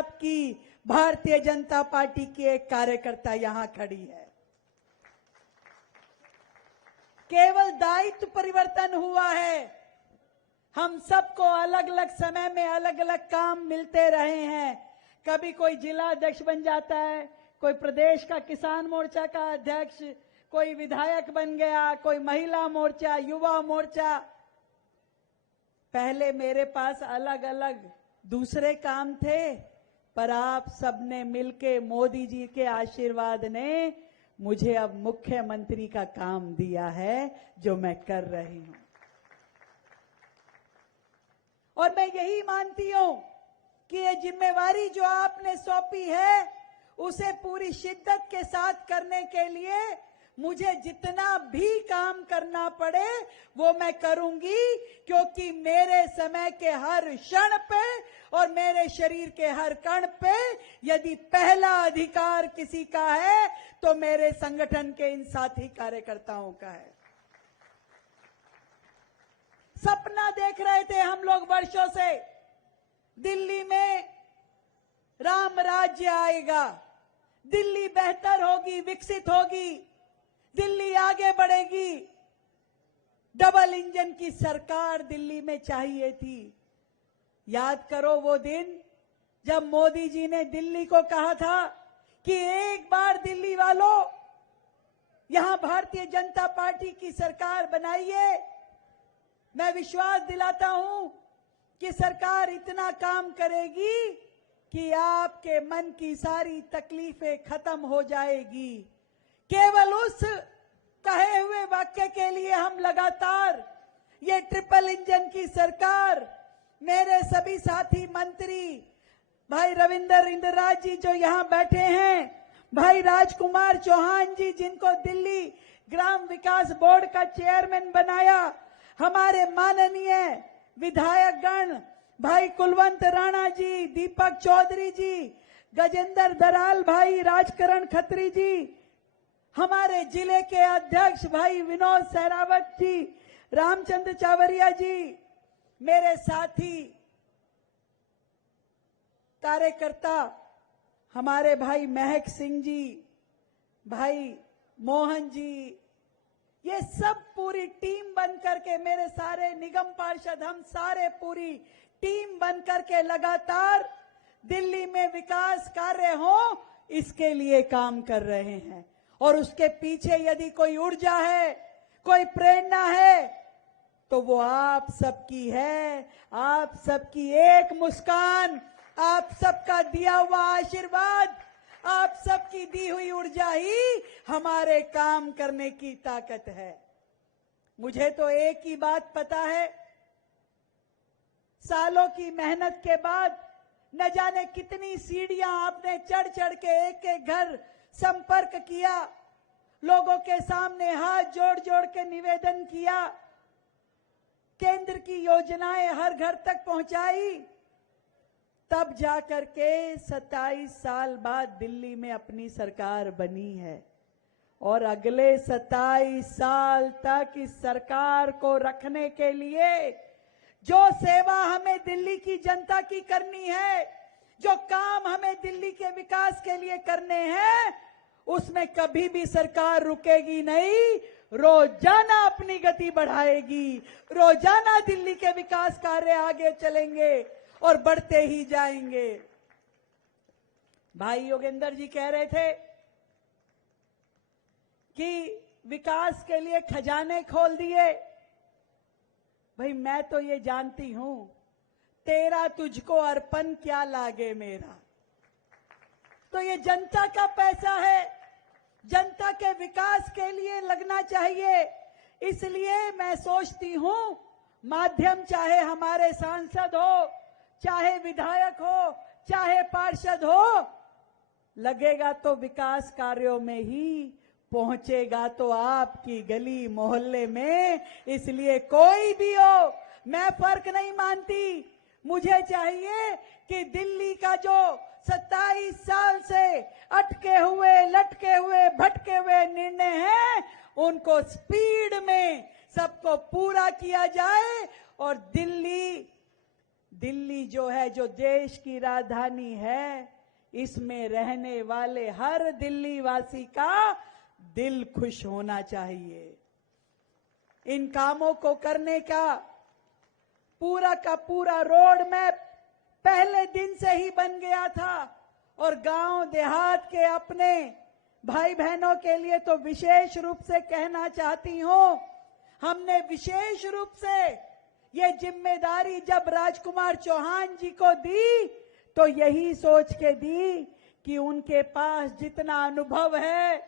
आपकी भारतीय जनता पार्टी की एक कार्यकर्ता यहां खड़ी है। केवल दायित्व परिवर्तन हुआ है। हम सबको अलग अलग समय में अलग अलग काम मिलते रहे हैं। कभी कोई जिला अध्यक्ष बन जाता है, कोई प्रदेश का किसान मोर्चा का अध्यक्ष, कोई विधायक बन गया, कोई महिला मोर्चा, युवा मोर्चा। पहले मेरे पास अलग अलग दूसरे काम थे, पर आप सबने मिलके मोदी जी के आशीर्वाद ने मुझे अब मुख्यमंत्री का काम दिया है, जो मैं कर रही हूं। और मैं यही मानती हूं कि ये जिम्मेवारी जो आपने सौंपी है, उसे पूरी शिद्दत के साथ करने के लिए मुझे जितना भी काम करना पड़े वो मैं करूंगी, क्योंकि मेरे समय के हर क्षण पे और मेरे शरीर के हर कण पे यदि पहला अधिकार किसी का है तो मेरे संगठन के इन साथी कार्यकर्ताओं का है। सपना देख रहे थे हम लोग वर्षों से, दिल्ली में राम राज्य आएगा, दिल्ली बेहतर होगी, विकसित होगी, दिल्ली आगे बढ़ेगी। डबल इंजन की सरकार दिल्ली में चाहिए थी। याद करो वो दिन जब मोदी जी ने दिल्ली को कहा था कि एक बार दिल्ली वालों यहां भारतीय जनता पार्टी की सरकार बनाइए। मैं विश्वास दिलाता हूं कि सरकार इतना काम करेगी कि आपके मन की सारी तकलीफें खत्म हो जाएगी। केवल उस कहे हुए वाक्य के लिए हम लगातार ये ट्रिपल इंजन की सरकार, मेरे सभी साथी मंत्री, भाई रविंदर इंद्रराज जी जो यहां बैठे हैं, भाई राजकुमार चौहान जी जिनको दिल्ली ग्राम विकास बोर्ड का चेयरमैन बनाया, हमारे माननीय विधायक गण, भाई कुलवंत राणा जी, दीपक चौधरी जी, गजेंद्र दराल भाई, राजकरण खत्री जी, हमारे जिले के अध्यक्ष भाई विनोद सहरावत जी, रामचंद्र चावरिया जी, मेरे साथी कार्यकर्ता हमारे भाई महक सिंह जी, भाई मोहन जी, ये सब पूरी टीम बनकर के, मेरे सारे निगम पार्षद, हम सारे पूरी टीम बनकर के लगातार दिल्ली में विकास कार्य हो इसके लिए काम कर रहे हैं। और उसके पीछे यदि कोई ऊर्जा है, कोई प्रेरणा है, तो वो आप सबकी है। आप सबकी एक मुस्कान, आप सबका दिया हुआ आशीर्वाद, आप सबकी दी हुई ऊर्जा ही हमारे काम करने की ताकत है। मुझे तो एक ही बात पता है, सालों की मेहनत के बाद न जाने कितनी सीढ़ियां आपने चढ़ चढ़ के एक एक घर संपर्क किया, लोगों के सामने हाथ जोड़ जोड़ के निवेदन किया, केंद्र की योजनाएं हर घर तक पहुंचाई, तब जाकर के 27 साल बाद दिल्ली में अपनी सरकार बनी है। और अगले 27 साल तक इस सरकार को रखने के लिए जो सेवा हमें दिल्ली की जनता की करनी है, जो काम हमें दिल्ली के विकास के लिए करने हैं, उसमें कभी भी सरकार रुकेगी नहीं। रोजाना अपनी गति बढ़ाएगी, रोजाना दिल्ली के विकास कार्य आगे चलेंगे और बढ़ते ही जाएंगे। भाई योगेंद्र जी कह रहे थे कि विकास के लिए खजाने खोल दिए। भाई मैं तो ये जानती हूं, तेरा तुझको अर्पण क्या लागे मेरा। तो ये जनता का पैसा है, जनता के विकास के लिए लगना चाहिए। इसलिए मैं सोचती हूं, माध्यम चाहे हमारे सांसद हो, चाहे विधायक हो, चाहे पार्षद हो, लगेगा तो विकास कार्यों में ही, पहुंचेगा तो आपकी गली मोहल्ले में। इसलिए कोई भी हो, मैं फर्क नहीं मानती। मुझे चाहिए कि दिल्ली का जो 27 साल से अटके हुए, लटके हुए, भटके हुए निर्णय हैं, उनको स्पीड में सबको पूरा किया जाए और दिल्ली दिल्ली जो है, जो देश की राजधानी है, इसमें रहने वाले हर दिल्ली वासी का दिल खुश होना चाहिए। इन कामों को करने का पूरा रोड मैप पहले दिन से ही बन गया था और गांव देहात के अपने भाई बहनों के लिए तो विशेष रूप से कहना चाहती हूं, हमने विशेष रूप से ये जिम्मेदारी जब राजकुमार चौहान जी को दी तो यही सोच के दी कि उनके पास जितना अनुभव है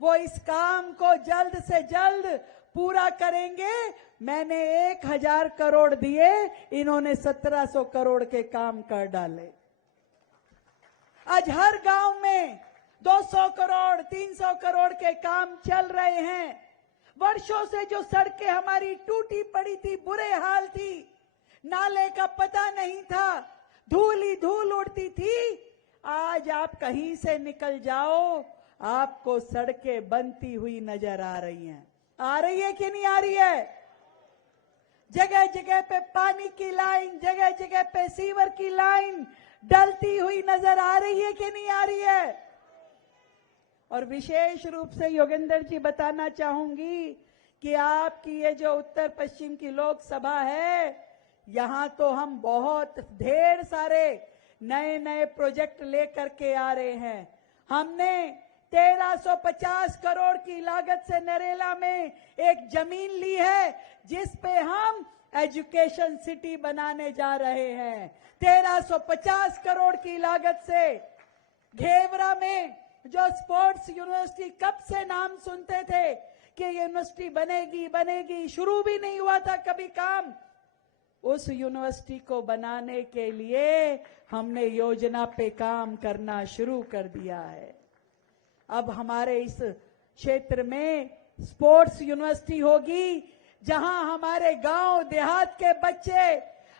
वो इस काम को जल्द से जल्द पूरा करेंगे। मैंने 1000 करोड़ दिए, इन्होंने 1700 करोड़ के काम कर डाले। आज हर गांव में 200 करोड़ 300 करोड़ के काम चल रहे हैं। वर्षों से जो सड़कें हमारी टूटी पड़ी थी, बुरे हाल थी, नाले का पता नहीं था, धूल ही धूल उड़ती थी, आज आप कहीं से निकल जाओ आपको सड़कें बनती हुई नजर आ रही हैं। आ रही है कि नहीं आ रही है? जगह जगह पे पानी की लाइन, जगह जगह पे सीवर की लाइन डलती हुई नजर आ रही है कि नहीं आ रही है? और विशेष रूप से योगेंद्र जी बताना चाहूंगी कि आपकी ये जो उत्तर पश्चिम की लोकसभा है, यहां तो हम बहुत ढेर सारे नए नए प्रोजेक्ट लेकर के आ रहे हैं। हमने 1350 करोड़ की लागत से नरेला में एक जमीन ली है जिस पे हम एजुकेशन सिटी बनाने जा रहे हैं। 1350 करोड़ की लागत से घेवरा में जो स्पोर्ट्स यूनिवर्सिटी, कब से नाम सुनते थे कि यूनिवर्सिटी बनेगी बनेगी, शुरू भी नहीं हुआ था कभी काम, उस यूनिवर्सिटी को बनाने के लिए हमने योजना पे काम करना शुरू कर दिया है। अब हमारे इस क्षेत्र में स्पोर्ट्स यूनिवर्सिटी होगी जहां हमारे गांव देहात के बच्चे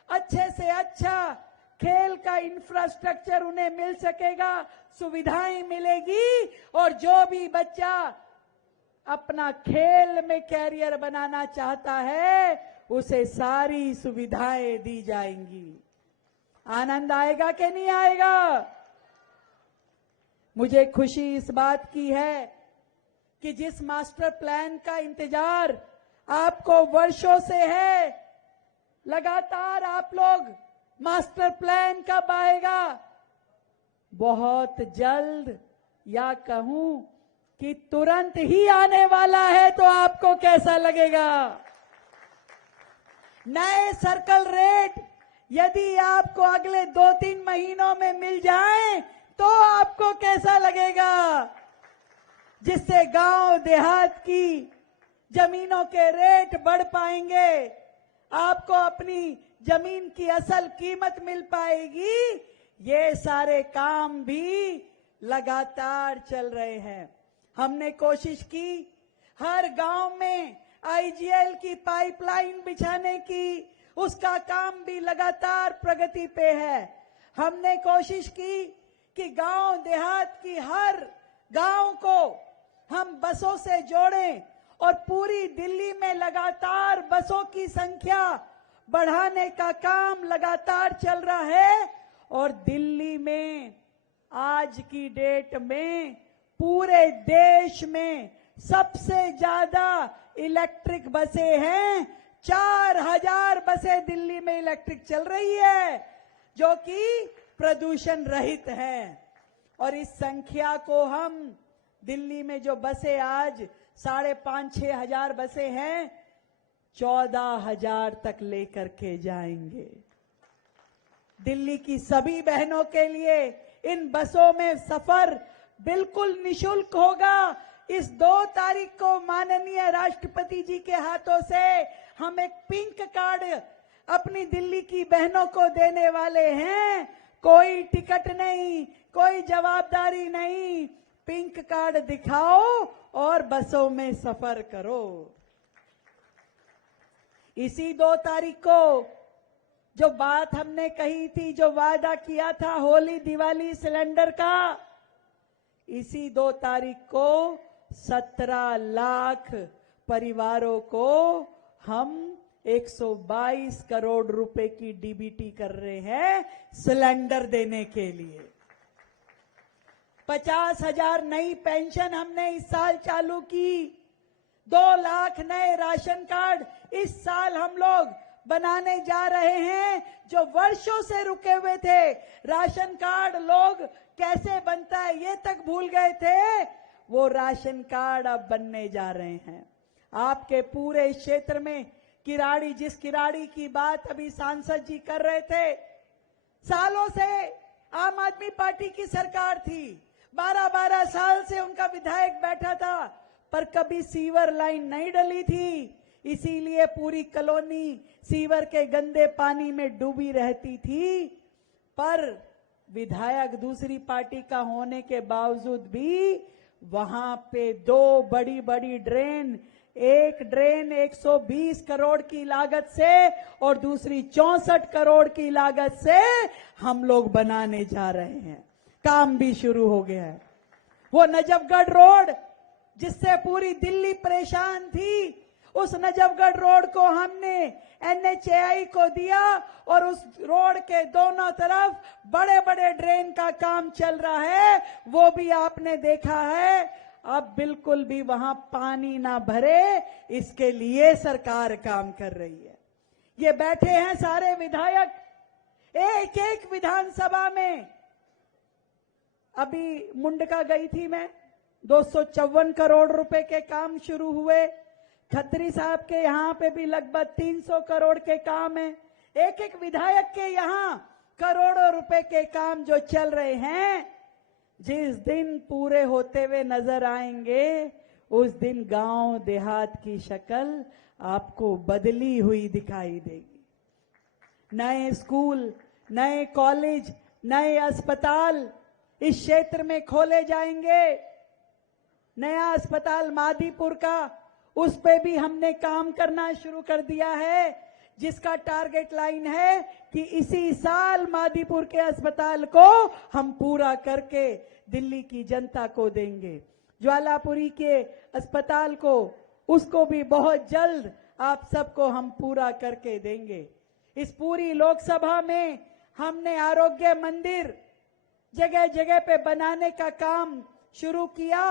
अच्छे से अच्छा खेल का इंफ्रास्ट्रक्चर उन्हें मिल सकेगा, सुविधाएं मिलेगी और जो भी बच्चा अपना खेल में कैरियर बनाना चाहता है उसे सारी सुविधाएं दी जाएंगी। आनंद आएगा कि नहीं आएगा? मुझे खुशी इस बात की है कि जिस मास्टर प्लान का इंतजार आपको वर्षों से है, लगातार आप लोग मास्टर प्लान कब आएगा, बहुत जल्द या कहूं कि तुरंत ही आने वाला है, तो आपको कैसा लगेगा? नए सर्कल रेट यदि आपको अगले 2-3 महीनों में मिल जाएं तो आपको कैसा लगेगा? जिससे गांव देहात की जमीनों के रेट बढ़ पाएंगे, आपको अपनी जमीन की असल कीमत मिल पाएगी। ये सारे काम भी लगातार चल रहे हैं। हमने कोशिश की हर गांव में आईजीएल की पाइपलाइन बिछाने की, उसका काम भी लगातार प्रगति पे है। हमने कोशिश की कि गांव देहात की हर गांव को हम बसों से जोड़ें और पूरी दिल्ली में लगातार बसों की संख्या बढ़ाने का काम लगातार चल रहा है। और दिल्ली में आज की डेट में पूरे देश में सबसे ज्यादा इलेक्ट्रिक बसें हैं। 4000 बसें दिल्ली में इलेक्ट्रिक चल रही है जो कि प्रदूषण रहित है। और इस संख्या को हम दिल्ली में जो बसें आज 5,500-6 हजार बसें हैं, 14,000 तक लेकर के जाएंगे। दिल्ली की सभी बहनों के लिए इन बसों में सफर बिल्कुल निशुल्क होगा। इस 2 तारीख को माननीय राष्ट्रपति जी के हाथों से हम एक पिंक कार्ड अपनी दिल्ली की बहनों को देने वाले हैं। कोई टिकट नहीं, कोई जवाबदारी नहीं, पिंक कार्ड दिखाओ और बसों में सफर करो। इसी 2 तारीख को जो बात हमने कही थी, जो वादा किया था होली दिवाली सिलेंडर का, इसी 2 तारीख को 17 लाख परिवारों को हम 122 करोड़ रुपए की डीबीटी कर रहे हैं सिलेंडर देने के लिए। 50,000 नई पेंशन हमने इस साल चालू की। 2 लाख नए राशन कार्ड इस साल हम लोग बनाने जा रहे हैं, जो वर्षों से रुके हुए थे। राशन कार्ड लोग कैसे बनता है ये तक भूल गए थे, वो राशन कार्ड अब बनने जा रहे हैं। आपके पूरे क्षेत्र में किराड़ी, जिस किराड़ी की बात अभी सांसद जी कर रहे थे, सालों से आम आदमी पार्टी की सरकार थी, 12-12 साल से उनका विधायक बैठा था, पर कभी सीवर लाइन नहीं डली थी। इसीलिए पूरी कॉलोनी सीवर के गंदे पानी में डूबी रहती थी। पर विधायक दूसरी पार्टी का होने के बावजूद भी वहां पे 2 बड़ी बड़ी ड्रेन, एक ड्रेन 120 करोड़ की लागत से और दूसरी 64 करोड़ की लागत से हम लोग बनाने जा रहे हैं। काम भी शुरू हो गया है। वो नजफगढ़ रोड जिससे पूरी दिल्ली परेशान थी, उस नजफगढ़ रोड को हमने NHAI को दिया और उस रोड के दोनों तरफ बड़े बड़े ड्रेन का काम चल रहा है, वो भी आपने देखा है। अब बिल्कुल भी वहां पानी ना भरे, इसके लिए सरकार काम कर रही है। ये बैठे हैं सारे विधायक, एक एक विधानसभा में। अभी मुंडका गई थी मैं, 254 करोड़ रुपए के काम शुरू हुए। खत्री साहब के यहाँ पे भी लगभग 300 करोड़ के काम है। एक एक विधायक के यहाँ करोड़ों रुपए के काम जो चल रहे हैं, जिस दिन पूरे होते हुए नजर आएंगे, उस दिन गांव देहात की शक्ल आपको बदली हुई दिखाई देगी। नए स्कूल, नए कॉलेज, नए अस्पताल इस क्षेत्र में खोले जाएंगे। नया अस्पताल मादीपुर का, उस पे भी हमने काम करना शुरू कर दिया है, जिसका टारगेट लाइन है कि इसी साल मादीपुर के अस्पताल को हम पूरा करके दिल्ली की जनता को देंगे। ज्वालापुरी के अस्पताल को, उसको भी बहुत जल्द आप सबको हम पूरा करके देंगे। इस पूरी लोकसभा में हमने आरोग्य मंदिर जगह जगह पे बनाने का काम शुरू किया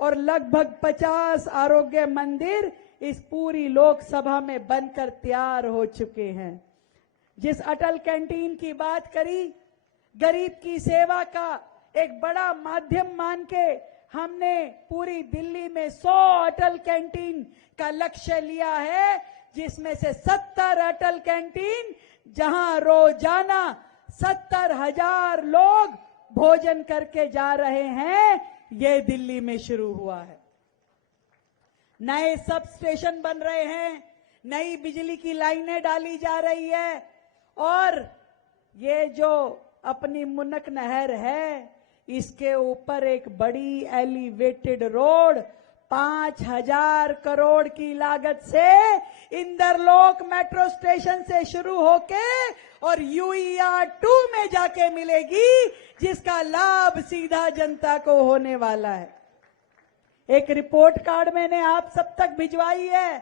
और लगभग 50 आरोग्य मंदिर इस पूरी लोकसभा में बनकर तैयार हो चुके हैं। जिस अटल कैंटीन की बात करी, गरीब की सेवा का एक बड़ा माध्यम मान के हमने पूरी दिल्ली में 100 अटल कैंटीन का लक्ष्य लिया है, जिसमें से 70 अटल कैंटीन जहां रोजाना 70,000 लोग भोजन करके जा रहे हैं, ये दिल्ली में शुरू हुआ है। नए सब स्टेशन बन रहे हैं, नई बिजली की लाइनें डाली जा रही है और ये जो अपनी मुनक नहर है, इसके ऊपर एक बड़ी एलिवेटेड रोड 5,000 करोड़ की लागत से इंदरलोक मेट्रो स्टेशन से शुरू होके और UER 2 में जाके मिलेगी, जिसका लाभ सीधा जनता को होने वाला है। एक रिपोर्ट कार्ड मैंने आप सब तक भिजवाई है,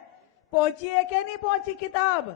पहुंची है कि नहीं पहुंची किताब?